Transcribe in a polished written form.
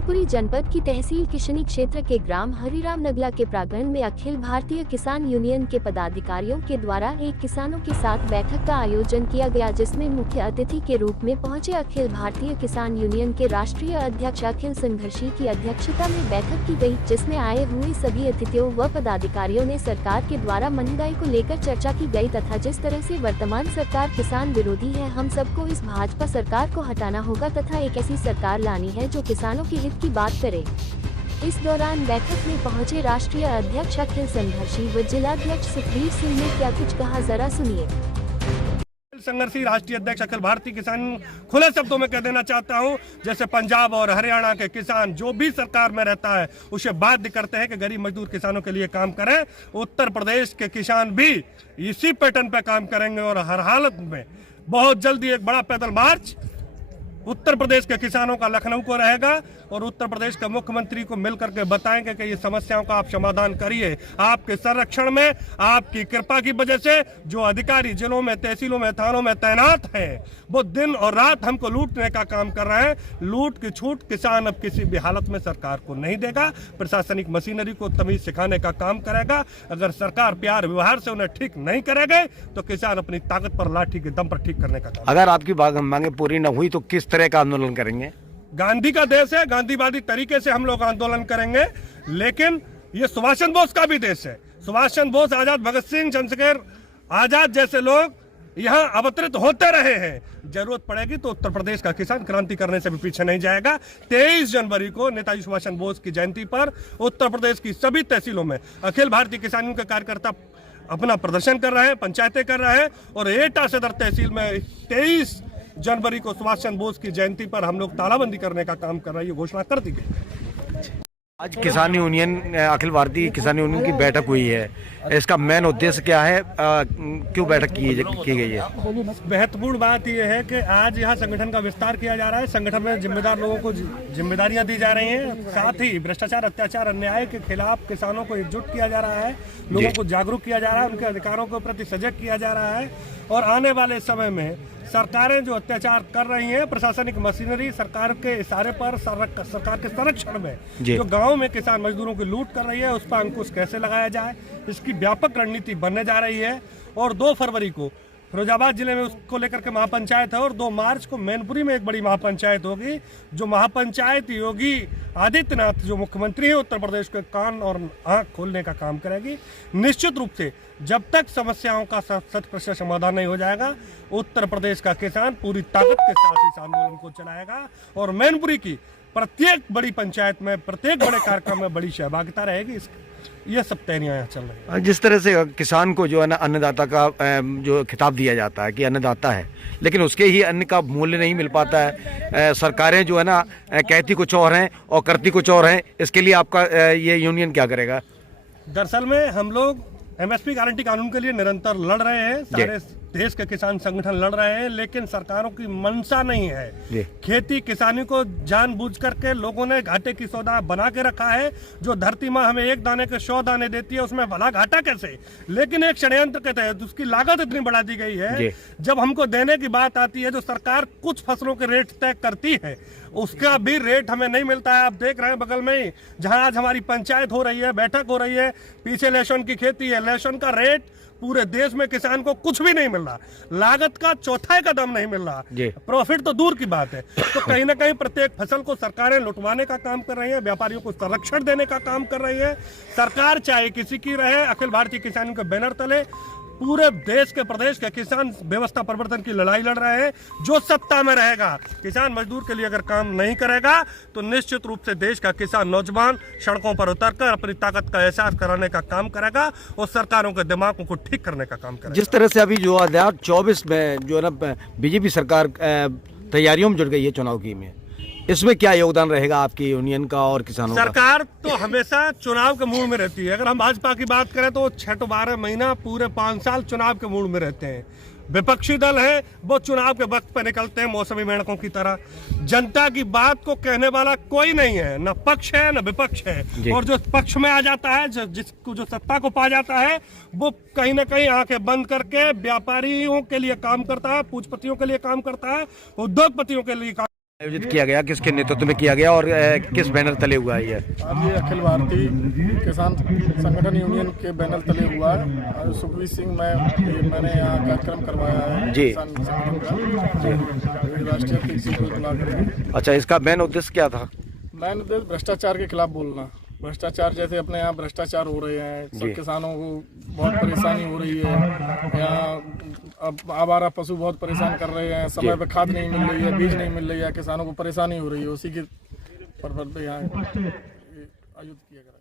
मैनपुरी जनपद की तहसील किशनी क्षेत्र के ग्राम हरिराम नगला के प्रांगण में अखिल भारतीय किसान यूनियन के पदाधिकारियों के द्वारा एक किसानों के साथ बैठक का आयोजन किया गया, जिसमें मुख्य अतिथि के रूप में पहुंचे अखिल भारतीय किसान यूनियन के राष्ट्रीय अध्यक्ष अखिल संघर्षी की अध्यक्षता में बैठक की गई, जिसमें आए हुए सभी अतिथियों व पदाधिकारियों ने सरकार के द्वारा महंगाई को लेकर चर्चा की गई तथा जिस तरह से वर्तमान सरकार किसान विरोधी है, हम सबको इस भाजपा सरकार को हटाना होगा तथा एक ऐसी सरकार लानी है जो किसानों के हित की बात करे। इस दौरान बैठक में पहुंचे राष्ट्रीय अध्यक्ष अखिल संघर्षी व जिलाध्यक्ष सुखबीर सिंह ने क्या कुछ कहा, जरा सुनिए। संघर्षी राष्ट्रीय अध्यक्ष अखिल भारतीय किसान खुले शब्दों में कह देना चाहता हूं, जैसे पंजाब और हरियाणा के किसान जो भी सरकार में रहता है उसे बाध्य करते हैं कि गरीब मजदूर किसानों के लिए काम करें, उत्तर प्रदेश के किसान भी इसी पैटर्न पे काम करेंगे और हर हालत में बहुत जल्दी एक बड़ा पैदल मार्च उत्तर प्रदेश के किसानों का लखनऊ को रहेगा और उत्तर प्रदेश के मुख्यमंत्री को मिलकर के बताएंगे कि ये समस्याओं का आप समाधान करिए। आपके संरक्षण में आपकी कृपा की वजह से जो अधिकारी जिलों में, तहसीलों में, थानों में तैनात हैं, वो दिन और रात हमको लूटने का काम कर रहे हैं। लूट की छूट किसान अब किसी भी हालत में सरकार को नहीं देगा। प्रशासनिक मशीनरी को तमीज सिखाने का काम करेगा। अगर सरकार प्यार व्यवहार से उन्हें ठीक नहीं करेगा तो किसान अपनी ताकत पर, लाठी के दम पर ठीक करने का काम। अगर आपकी मांगे पूरी न हुई तो किस तरह का आंदोलन करेंगे? गांधी का देश है, गांधीवादी तरीके से हम लोग आंदोलन करेंगे, लेकिन ये सुभाष चंद्र बोस का भी देश है। सुभाष चंद्र बोस, आजाद भगत सिंह, चंद्रशेखर आजाद जैसे लोग यहाँ अवतरित होते रहे हैं। जरूरत पड़ेगी तो उत्तर प्रदेश का किसान क्रांति करने से भी पीछे नहीं जाएगा। 23 जनवरी को नेताजी सुभाष चंद्र बोस की जयंती पर उत्तर प्रदेश की सभी तहसीलों में अखिल भारतीय किसान यूनियन के कार्यकर्ता अपना प्रदर्शन कर रहे हैं, पंचायतें कर रहे हैं और एटा सदर तहसील में 23 जनवरी को सुभाष चंद्र बोस की जयंती पर हम लोग तालाबंदी करने का काम कर रहे हैं, ये घोषणा कर दी गई। आज किसान यूनियन, अखिल भारतीय किसान यूनियन की बैठक हुई है, इसका मेन उद्देश्य क्या है, क्यों बैठक की गई है? महत्वपूर्ण बात यह है कि आज यहाँ संगठन का विस्तार किया जा रहा है। संगठन में जिम्मेदार लोगों को जिम्मेदारियां दी जा रही हैं, साथ ही भ्रष्टाचार, अत्याचार, अन्याय के खिलाफ किसानों को एकजुट किया जा रहा है, लोगों को जागरूक किया जा रहा है, उनके अधिकारों के प्रति सजग किया जा रहा है। और आने वाले समय में सरकारें जो अत्याचार कर रही हैं, प्रशासनिक मशीनरी सरकार के इशारे पर, सरकार के संरक्षण में जो गांव में किसान मजदूरों की लूट कर रही है, उस पर अंकुश कैसे लगाया जाए, इसकी व्यापक रणनीति बनने जा रही है। और 2 फरवरी को फिरोजाबाद जिले में उसको लेकर के महापंचायत है और 2 मार्च को मैनपुरी में एक बड़ी महापंचायत होगी। जो महापंचायत योगी आदित्यनाथ जो मुख्यमंत्री है उत्तर प्रदेश के कान और आंख खोलने का काम करेगी। निश्चित रूप से जब तक समस्याओं का 100% समाधान नहीं हो जाएगा, उत्तर प्रदेश का किसान पूरी ताकत के साथ इस आंदोलन को चलाएगा और मैनपुरी की प्रत्येक बड़ी पंचायत में, प्रत्येक बड़े कार्यक्रम में बड़ी सहभागिता रहेगी। ये सब तैयारियां चल रही हैं। जिस तरह से किसान को जो है ना अन्नदाता का जो खिताब दिया जाता है कि अन्नदाता है, लेकिन उसके ही अन्न का मूल्य नहीं मिल पाता है। सरकारें जो है ना कहती कुछ और हैं और करती कुछ और हैं। इसके लिए आपका ये यूनियन क्या करेगा? दरअसल में हम लोग एमएसपी गारंटी कानून के लिए निरंतर लड़ रहे हैं, सारे देश के किसान संगठन लड़ रहे हैं, लेकिन सरकारों की मंशा नहीं है। खेती किसानी को जानबूझ करके लोगों ने घाटे की सौदा बना के रखा है। जो धरती माँ हमें 1 दाने के 100 दाने देती है, उसमें भला घाटा कैसे? लेकिन एक षड्यंत्र के तहत उसकी लागत इतनी बढ़ा दी गई है। जब हमको देने की बात आती है, जो सरकार कुछ फसलों के रेट तय करती है, उसका भी रेट हमें नहीं मिलता है। आप देख रहे हैं बगल में ही जहां आज हमारी पंचायत हो रही है, बैठक हो रही है, पीछे लहसुन की खेती है, लहसुन का रेट पूरे देश में किसान को कुछ भी नहीं मिल रहा, लागत का चौथाई का दाम नहीं मिल रहा, प्रॉफिट तो दूर की बात है। तो कहीं ना कहीं प्रत्येक फसल को सरकारें लुटवाने का काम कर रही है, व्यापारियों को संरक्षण देने का काम कर रही है। सरकार चाहे किसी की रहे, अखिल भारतीय किसान के बैनर तले पूरे देश के, प्रदेश के किसान व्यवस्था परिवर्तन की लड़ाई लड़ रहे हैं। जो सत्ता में रहेगा, किसान मजदूर के लिए अगर काम नहीं करेगा तो निश्चित रूप से देश का किसान नौजवान सड़कों पर उतरकर अपनी ताकत का एहसास कराने का काम करेगा और सरकारों के दिमागों को ठीक करने का काम करेगा। जिस तरह से अभी जो 2024 में जो है ना बीजेपी सरकार तैयारियों में जुट गई है चुनाव की में, इसमें क्या योगदान रहेगा आपकी यूनियन का और किसानों का? सरकार तो हमेशा चुनाव के मूड में रहती है। अगर हम भाजपा की बात करें तो 6-12 महीना, पूरे 5 साल चुनाव के मूड में रहते हैं। विपक्षी दल है वो चुनाव के वक्त पे निकलते हैं मौसमी मेंढकों की तरह। जनता की बात को कहने वाला कोई नहीं है, न पक्ष है न विपक्ष है। और जो पक्ष में आ जाता है, जो सत्ता को पा जाता है, वो कहीं ना कहीं आंखें बंद करके व्यापारियों के लिए काम करता है, पूंजीपतियों के लिए काम करता है, उद्योगपतियों के लिए काम आयोजित किया गया, किसके नेतृत्व में किया गया और किस बैनर तले हुआ है ये? आज ये अखिल भारतीय किसान संगठन यूनियन के बैनर तले हुआ है और सुखवीर सिंह मैंने यहाँ कार्यक्रम करवाया है जी। किसान संगठन का राष्ट्रीय कृषि को बुला करके। अच्छा, इसका मेन उद्देश्य क्या था? मैंने उद्देश्य भ्रष्टाचार के खिलाफ बोलना। भ्रष्टाचार जैसे अपने यहाँ भ्रष्टाचार हो रहे हैं, सब किसानों को बहुत परेशानी हो रही है। यहाँ अब आवारा पशु बहुत परेशान कर रहे हैं, समय पे खाद नहीं मिल रही है, बीज नहीं मिल रही है, किसानों को परेशानी हो रही है। उसी के पर्पज पे यहाँ आयोजित किया गया।